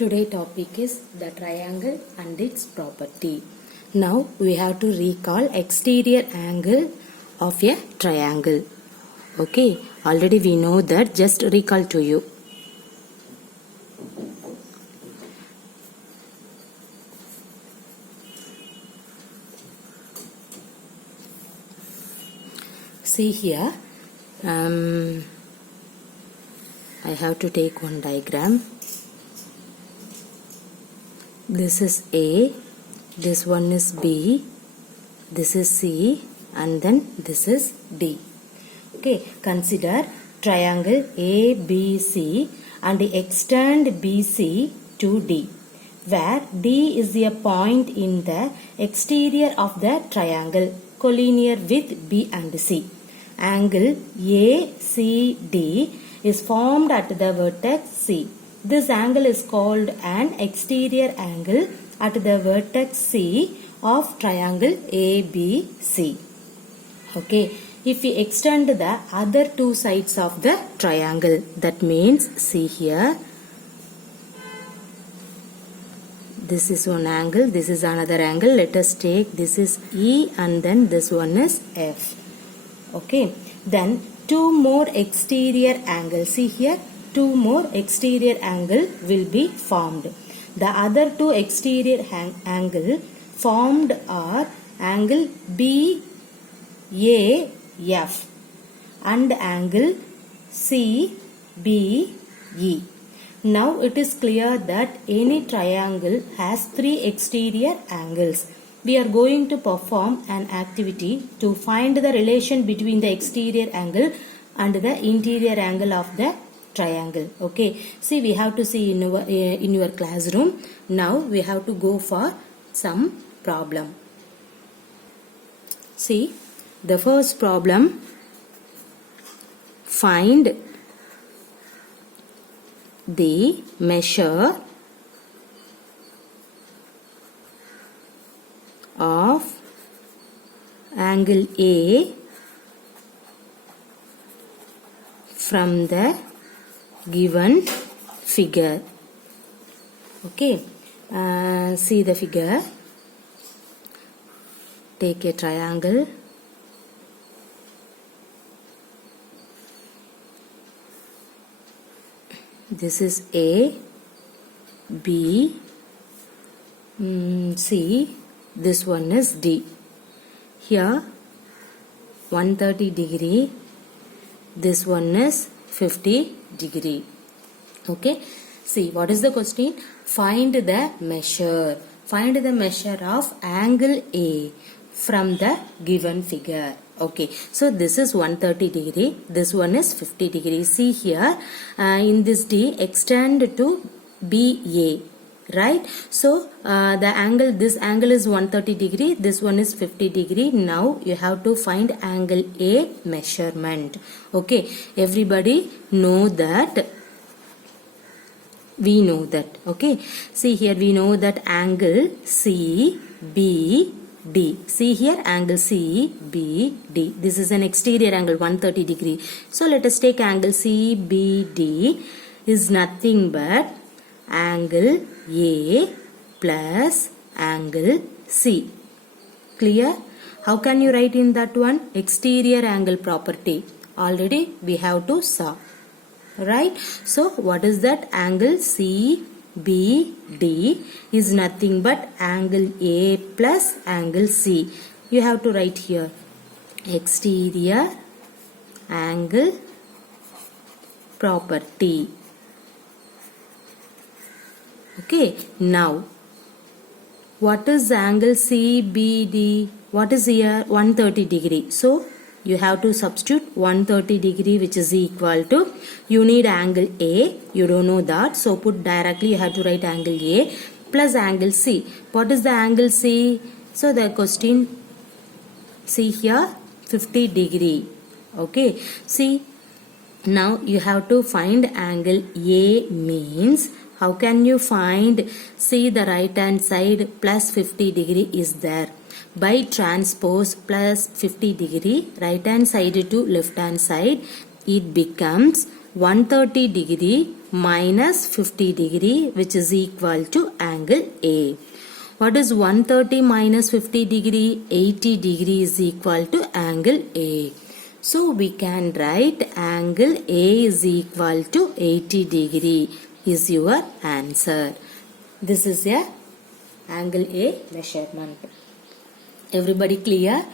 Today topic is the triangle and its property. Now we have to recall exterior angle of a triangle. Okay, already we know that, just recall to you. See here, I have to take one diagram. This is A, this one is B, this is C, and then this is D. Okay, consider triangle ABC and extend BC to D, where D is a point in the exterior of the triangle collinear with B and C. Angle ACD is formed at the vertex C. This angle is called an exterior angle at the vertex C of triangle ABC. Okay, if we extend the other two sides of the triangle, that means, see here, this is one angle, this is another angle. Let us take, this is E and then this one is F. Okay, then two more exterior angles. See here, two more exterior angle will be formed. The other two exterior angle formed are angle BAF and angle CBE. Now it is clear that any triangle has three exterior angles. We are going to perform an activity to find the relation between the exterior angle and the interior angle of the triangle. Okay, see, we have to see in your classroom. Now we have to go for some problem. See, the first problem, find the measure of angle A from the given figure. Okay, see the figure. Take a triangle. This is A, B, C. This one is D. Here 130 degree. This one is 50 degree. Okay, see, what is the question? Find the measure. Find the measure of angle A from the given figure. Okay, so this is 130 degree. This one is 50 degree. See here, in this D, extend to BA. Right, so the angle, this angle is 130 degree, this one is 50 degree. Now you have to find angle A measurement. Okay, everybody know that, we know that. Okay, see here, we know that angle CBD. See here, angle CBD. This is an exterior angle 130 degree. So let us take angle CBD is nothing but angle A plus angle C. Clear? How can you write in that one? Exterior angle property. Already we have to saw. Right? So what is that? Angle CBD is nothing but angle A plus angle C. You have to write here exterior angle property. Okay, now what is angle CBD? What is here? 130 degree. So you have to substitute 130 degree, which is equal to, you need angle A. You don't know that, so put directly, you have to write angle A plus angle C. What is the angle C? So the question, see here, 50 degree. Okay, see, now you have to find angle A means, how can you find? See, the right hand side plus 50 degree is there. By transpose plus 50 degree right hand side to left hand side, it becomes 130 degree minus 50 degree, which is equal to angle A. What is 130 minus 50 degree? 80 degree is equal to angle A. So we can write angle A is equal to 80 degree is your answer. This is a angle A measurement. Everybody clear?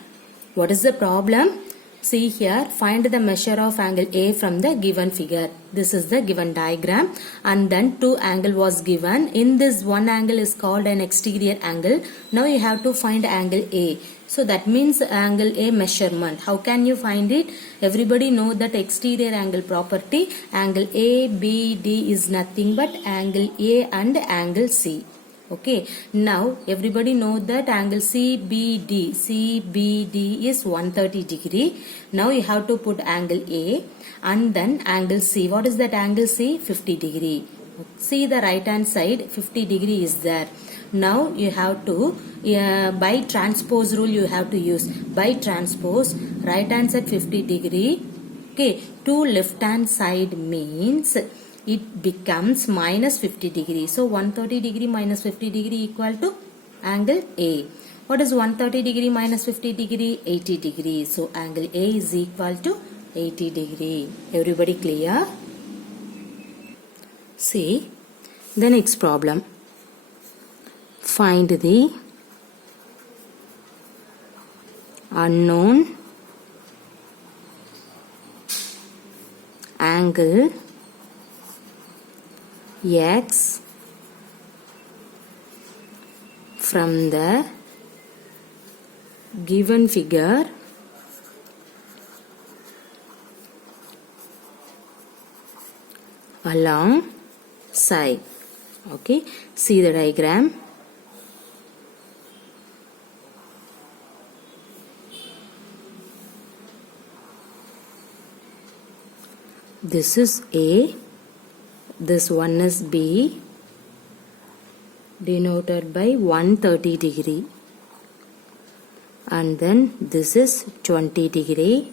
What is the problem? See here, find the measure of angle A from the given figure. This is the given diagram, and then two angle was given. In this one angle is called an exterior angle. Now you have to find angle A. So that means angle A measurement. How can you find it? Everybody know that exterior angle property. Angle A, B, D is nothing but angle A and angle C. Okay, now everybody know that angle CBD is 130 degree. Now you have to put angle A and then angle C. What is that angle C? 50 degree. See the right hand side, 50 degree is there. Now you have to, by transpose rule you have to use. By transpose, right hand side 50 degree. Okay, to left hand side means it becomes minus 50 degree. So 130 degree minus 50 degree equal to angle A. What is 130 degree minus 50 degree? 80 degree. So angle A is equal to 80 degree. Everybody clear? See the next problem. Find the unknown angle X from the given figure along side. Okay, see the diagram. This is A. This one is B, denoted by 130 degree, and then this is 20 degree,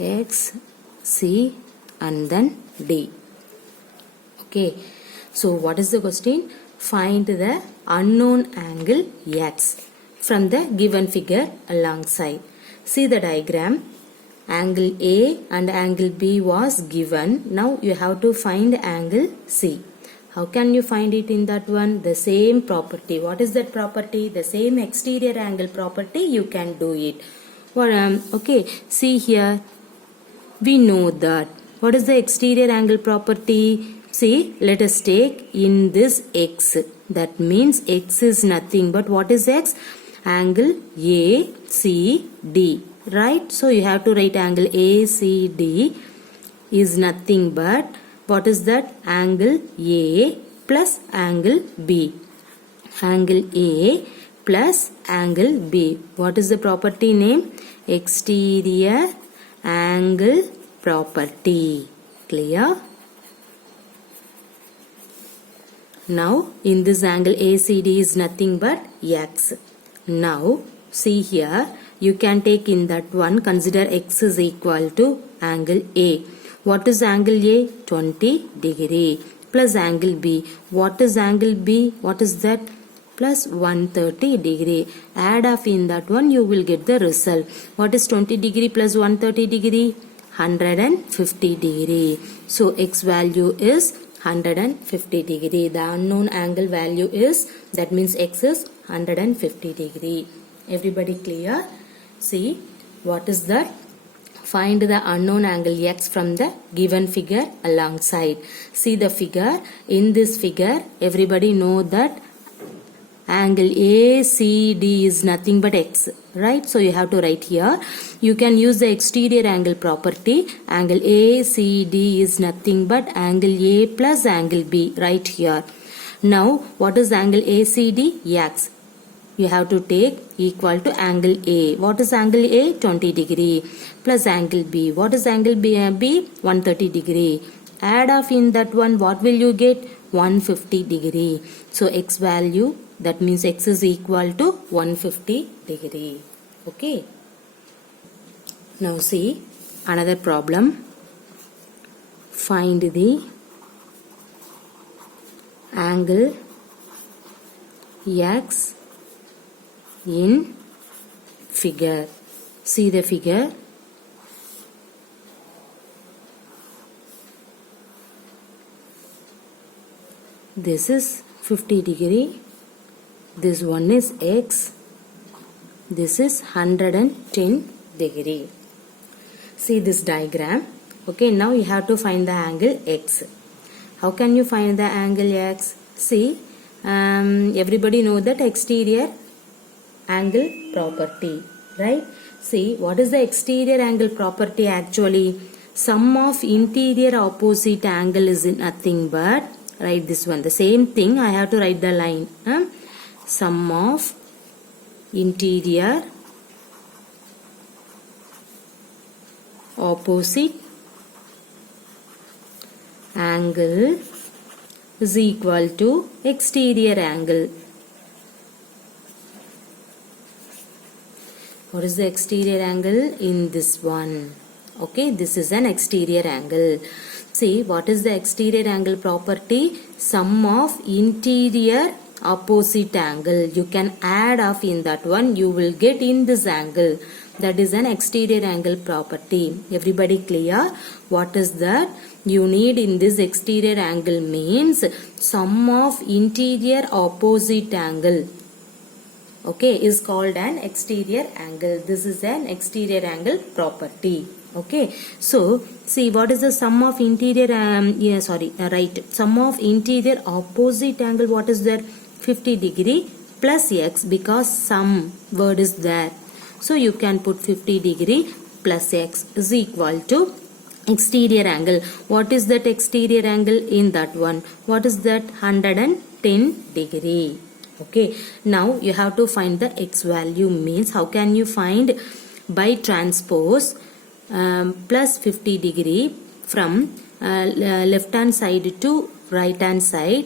X, C, and then D. Okay, so what is the question? Find the unknown angle X from the given figure alongside. See the diagram. Angle A and angle B was given. Now you have to find angle C. How can you find it in that one? The same property. What is that property? The same exterior angle property. You can do it. Okay, see here. We know that. What is the exterior angle property? See, let us take in this X. That means X is nothing but what is X? Angle ACD. Right? So you have to write angle ACD is nothing but what is that? Angle A plus angle B. Angle A plus angle B. What is the property name? Exterior angle property. Clear? Now in this angle ACD is nothing but X. Now see here. You can take in that one, consider X is equal to angle A. What is angle A? 20 degree. Plus angle B. What is angle B? What is that? Plus 130 degree. Add off in that one, you will get the result. What is 20 degree plus 130 degree? 150 degree. So X value is 150 degree. The unknown angle value is, that means X is 150 degree. Everybody clear? See, what is that? Find the unknown angle X from the given figure alongside. See the figure. In this figure, everybody know that angle ACD is nothing but X. Right? So you have to write here. You can use the exterior angle property. Angle ACD is nothing but angle A plus angle B. Right here. Now, what is angle ACD? X. You have to take equal to angle A. What is angle A? 20 degree. Plus angle B. What is angle B? 130 degree. Add off in that one. What will you get? 150 degree. So X value, that means X is equal to 150 degree. Okay. Now see, another problem. Find the angle X in figure. See the figure. This is 50 degree. This one is X. This is 110 degree. See this diagram. Okay, now you have to find the angle X. How can you find the angle X? See, everybody know that exterior angle property, right? See, what is the exterior angle property actually? Sum of interior opposite angle is nothing but, write this one. The same thing, I have to write the line. Sum of interior opposite angle is equal to exterior angle. What is the exterior angle? In this one. Okay, this is an exterior angle. See, what is the exterior angle property? Sum of interior opposite angle. You can add off in that one. You will get in this angle. That is an exterior angle property. Everybody clear? What is that? You need in this exterior angle means sum of interior opposite angle. Okay, is called an exterior angle. This is an exterior angle property. Okay, so see what is the sum of interior sum of interior opposite angle. What is that? 50 degree plus X, because some word is there. So you can put 50 degree plus X is equal to exterior angle. What is that exterior angle in that one? What is that? 110 degree. Okay, now you have to find the X value means how can you find? By transpose plus 50 degree from left hand side to right hand side,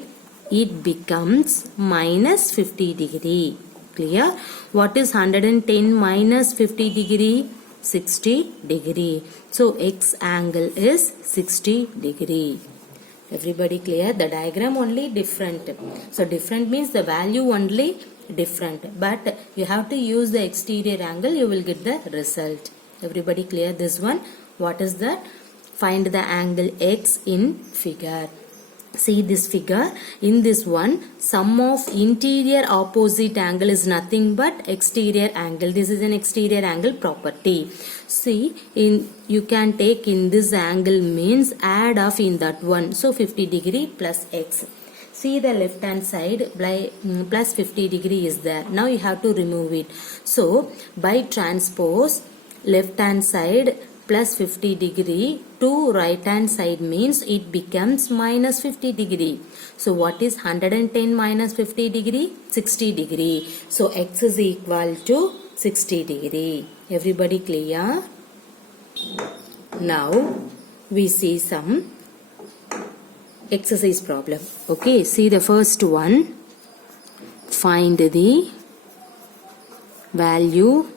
it becomes minus 50 degree. Clear? What is 110 minus 50 degree? 60 degree. So X angle is 60 degree. Everybody clear? The diagram only different. So different means the value only different. But you have to use the exterior angle, you will get the result. Everybody clear this one? What is that? Find the angle X in figure. See this figure. In this one, sum of interior opposite angle is nothing but exterior angle. This is an exterior angle property. See, you can take in this angle means add off in that one. So 50 degree plus X. See the left hand side plus 50 degree is there. Now you have to remove it. So by transpose left hand side plus 50 degree to right hand side means it becomes minus 50 degree. So what is 110 minus 50 degree? 60 degree. So X is equal to 60 degree. Everybody clear? Now we see some exercise problem. Okay, see the first one. Find the value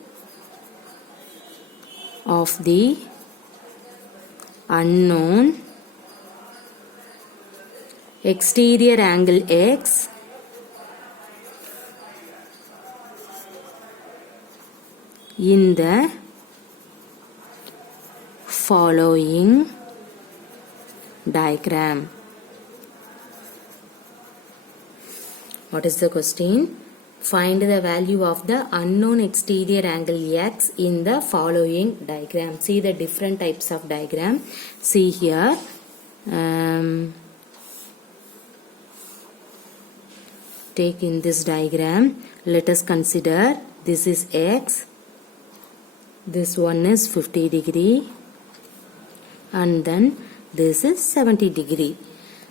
of the unknown exterior angle X in the following diagram. What is the question? Find the value of the unknown exterior angle X in the following diagram. See the different types of diagram. See here. Take in this diagram. Let us consider this is X. This one is 50 degree. And then this is 70 degree.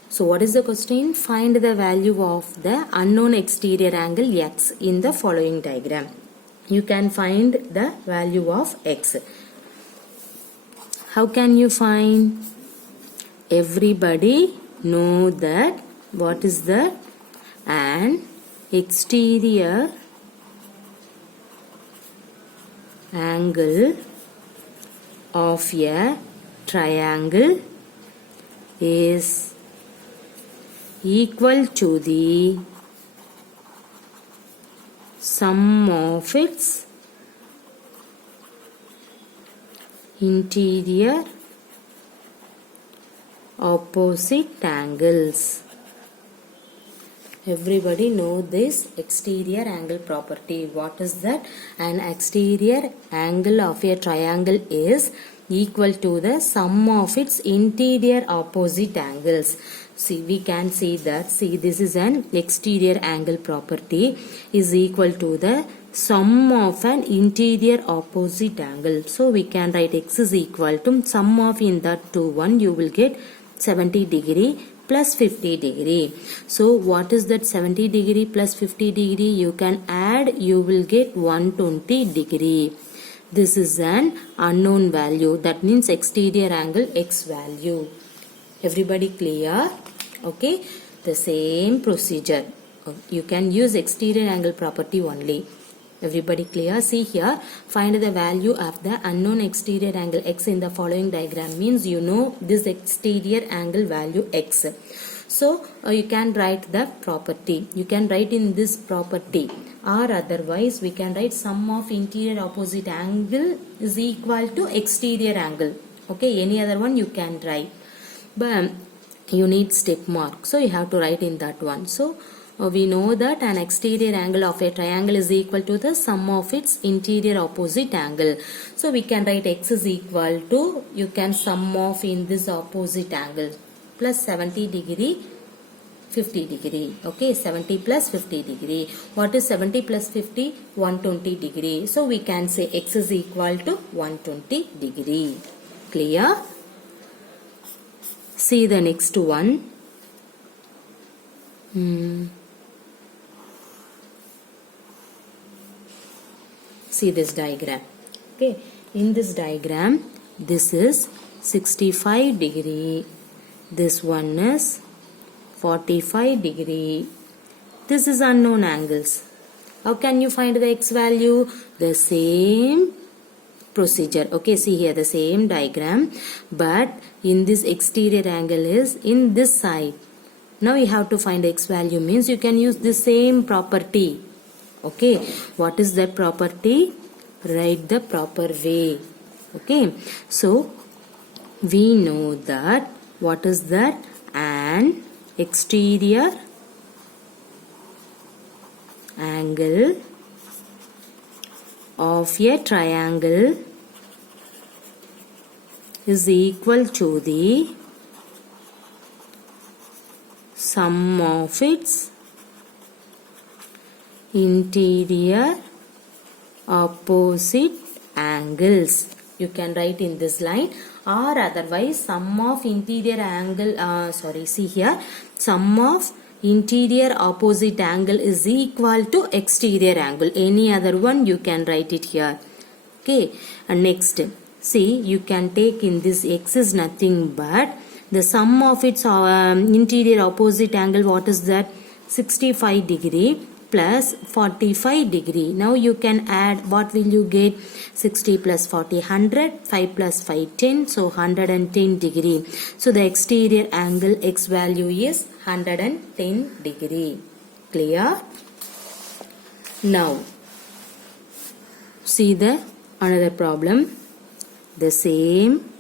So what is the question? Find the value of the unknown exterior angle X in the following diagram. You can find the value of X. How can you find? Everybody know that what is that? An exterior angle of a triangle is equal to the sum of its interior opposite angles. Everybody know this exterior angle property. What is that? An exterior angle of a triangle is equal to the sum of its interior opposite angles. See, we can see that. See, this is an exterior angle property is equal to the sum of an interior opposite angle. So, we can write x is equal to sum of in that two one you will get 70 degree plus 50 degree. So what is that 70 degree plus 50 degree? You can add, you will get 120 degree. This is an unknown value. That means exterior angle x value. Everybody clear? Okay. The same procedure. You can use exterior angle property only. Everybody clear? See here, find the value of the unknown exterior angle x in the following diagram. Means you know this exterior angle value x. So you can write the property. You can write in this property, or otherwise we can write sum of interior opposite angle is equal to exterior angle. Okay, any other one you can write. But you need step mark. So you have to write in that one. So we know that an exterior angle of a triangle is equal to the sum of its interior opposite angle. So we can write x is equal to, you can sum of in this opposite angle, plus 70 degree 50 degree. Okay, 70 plus 50 degree. What is 70 plus 50? 120 degree. So we can say x is equal to 120 degree. Clear? See the next one. See this diagram. Okay, in this diagram, this is 65 degree. This one is 45 degree. This is unknown angles. How can you find the x value? The same procedure. Okay, see here the same diagram, but in this exterior angle is in this side. Now you have to find x value, means you can use the same property. Okay, what is that property? Write the proper way. Okay, so we know that, what is that? An exterior angle of a triangle is equal to the sum of its interior opposite angles. You can write in this line, or otherwise sum of interior angle, see here, sum of interior opposite angle is equal to exterior angle. Any other one you can write it here. Okay, and next, see, you can take in this x is nothing but the sum of its interior opposite angle. What is that? 65 degree plus 45 degree. Now you can add, what will you get? 60 plus 40, 100, 5 plus 5, 10, so 110 degree. So the exterior angle x value is 110 degree. Clear? Now, see the another problem. The same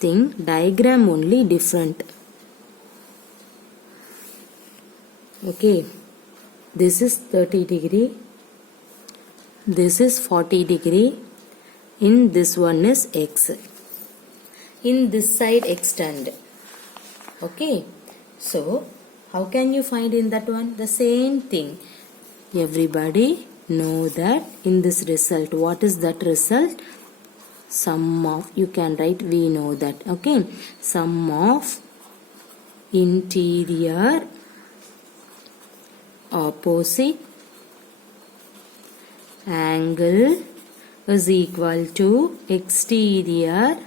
thing, diagram only different. Okay, this is 30 degree, this is 40 degree, in this one is x, in this side extend. Okay, so how can you find in that one? The same thing. Everybody know that in this result, what is that result? Sum of, you can write, we know that. Okay, sum of interior opposite angle is equal to exterior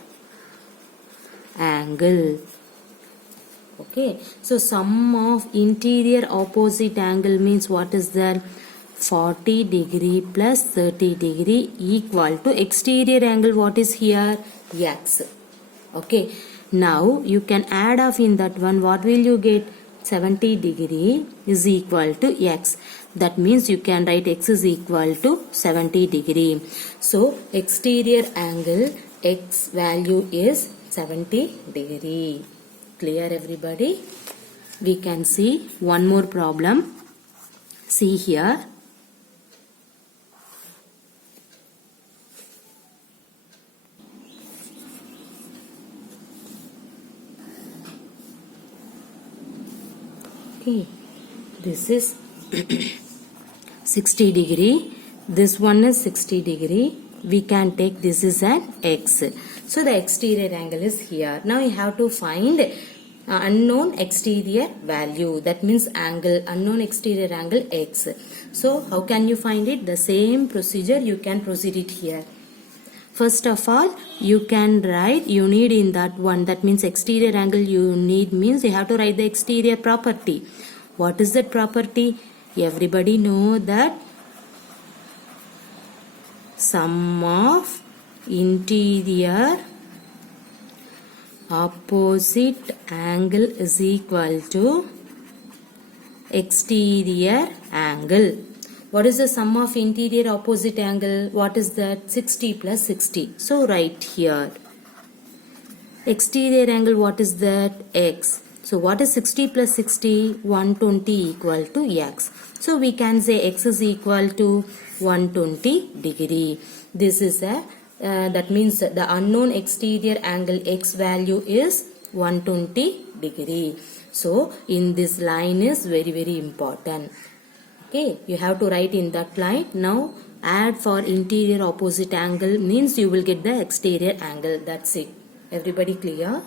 angle. Okay, so sum of interior opposite angle means what is that? 40 degree plus 30 degree equal to exterior angle. What is here? X. Okay. Now you can add off in that one. What will you get? 70 degree is equal to X. That means you can write X is equal to 70 degree. So exterior angle X value is 70 degree. Clear everybody? We can see one more problem. See here. Okay, this is 60 degree. This one is 60 degree. We can take this is an X. So the exterior angle is here. Now you have to find unknown exterior value. That means angle, unknown exterior angle X. So how can you find it? The same procedure you can proceed it here. First of all, you can write, you need in that one, that means exterior angle you need means you have to write the exterior property. What is that property? Everybody know that sum of interior opposite angle is equal to exterior angle. What is the sum of interior opposite angle? What is that? 60 plus 60. So write here. Exterior angle, what is that? X. So what is 60 plus 60? 120 equal to X. So we can say X is equal to 120 degree. This is a, that means the unknown exterior angle X value is 120 degree. So in this line is very important. Okay, you have to write in that line. Now add for interior opposite angle means you will get the exterior angle. That's it. Everybody clear?